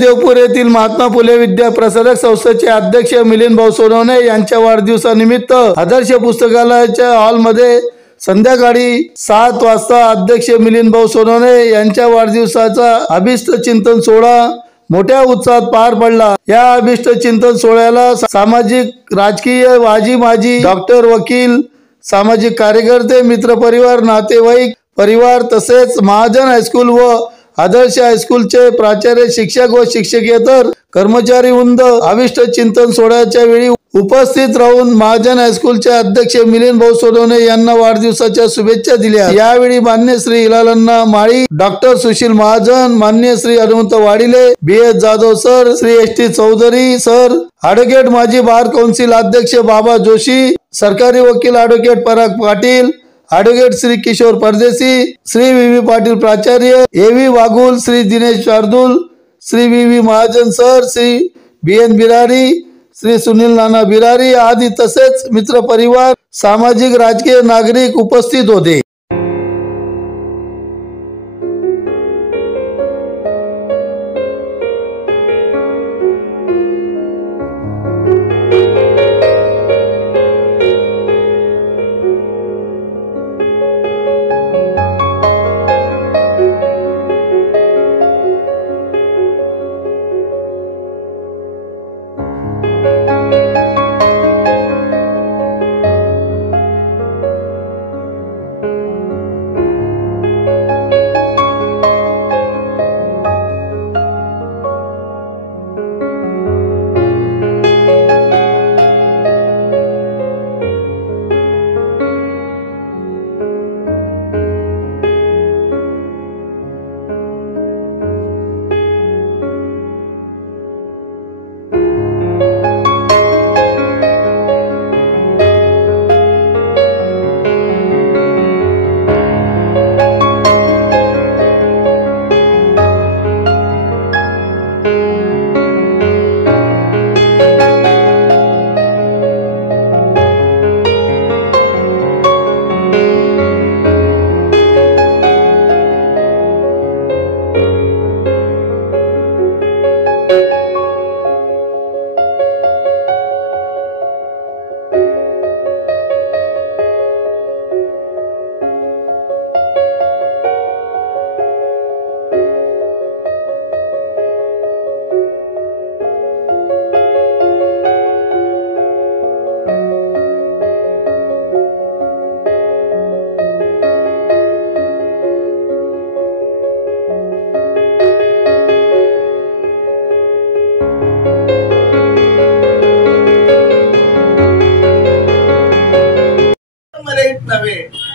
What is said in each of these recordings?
देवपूर येथील महात्मा फुले विद्या प्रसारक संस्थेचे अध्यक्ष मिलिंद भाऊ सोनवणे यांच्या वाढदिवसानिमित्त आदर्श पुस्तकालयाच्या हॉलमध्ये संध्याकाळी 7 वाजता अध्यक्ष मिलिंद भाऊ सोनवणे यांच्या वाढदिवसाचा अभिष्ट चिंतन सोहळा मोठ्या उत्साहात पार पडला। या अभिष्ट चिंतन सोहळ्याला सामाजिक राजकीय माजी माजी डॉक्टर वकील सामाजिक कार्यकर्ते मित्र परिवार नातेवाईक परिवार तसेच महाजन हायस्कूल व आदर्श हायस्कूलचे प्राचार्य शिक्षक व शिक्षकेतर कर्मचारी वृंद अभिष्ट चिंतन सोहळ्याच्या वेळी उपस्थित राहून महाजन हायस्कूलचे अध्यक्ष मिलिंद भाऊ सोनवणे यांना वाढदिवसाच्या शुभेच्छा दिल्या। यावेळी मान्य श्री हिलालन्ना माळी, डॉक्टर सुशील महाजन, मान्य Shri Hanumant Wadile, BS Jadhav sir, Shri ST Chaudhari sir, advocate माजी बार कौन्सिल अध्यक्ष बाबा जोशी, सरकारी वकील advocate Parag Patil, advocate Shri Kishor Pardeshi, Shri VV Patil प्राचार्य, AV Waghul, Shri Dinesh Shardul, Shri VV Mahajan sir, Shri BN Birari, Shri Sunil Nana Birari आदी तसेच मित्र परिवार सामाजिक राजकीय नागरिक उपस्थित होते।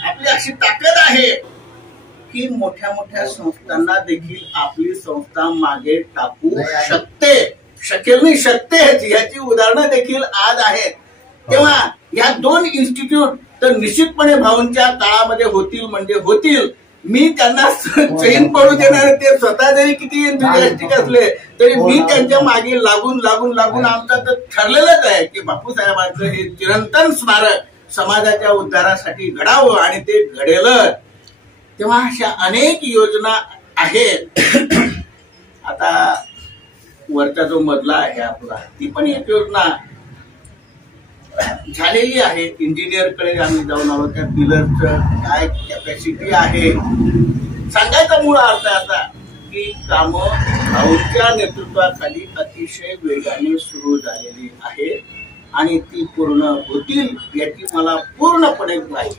आपली अशी ताकद आहे की मोठ्या मोठ्या संस्थांना देखील आपली संस्था मागे टाकू शकते, शकेल नाही शकते याची उदाहरणं देखील आज आहेत। तेव्हा या 2 इन्स्टिट्यूट तर निश्चितपणे भाऊंच्या काळामध्ये होतील म्हणजे होतील। मी त्यांना चैन पडू देणार, ते स्वतः जरी किती एंथुसियास्टिक असले तरी मी त्यांच्या मागे लागून लागून लागून आमचं तर ठरलेलंच आहे की बापूसाहेबांचं हे चिरंतन स्मारक समाजाच्या उद्धारासाठी घडावं आणि ते घडेल। तेव्हा अशा अनेक योजना आहेत। आता वरचा जो मजला आहे आपला ती पण एक योजना झालेली आहे। इंजिनियरकडे आम्ही जाऊन आलो, त्या पिलरचं काय कॅपॅसिटी आहे सांगायचा मूळ अर्थ असा की कामं भाऊंच्या नेतृत्वाखाली अतिशय वेगाने सुरू झालेली आहे आणि ती पूर्ण होतील याची मला पूर्णपणे ग्वाही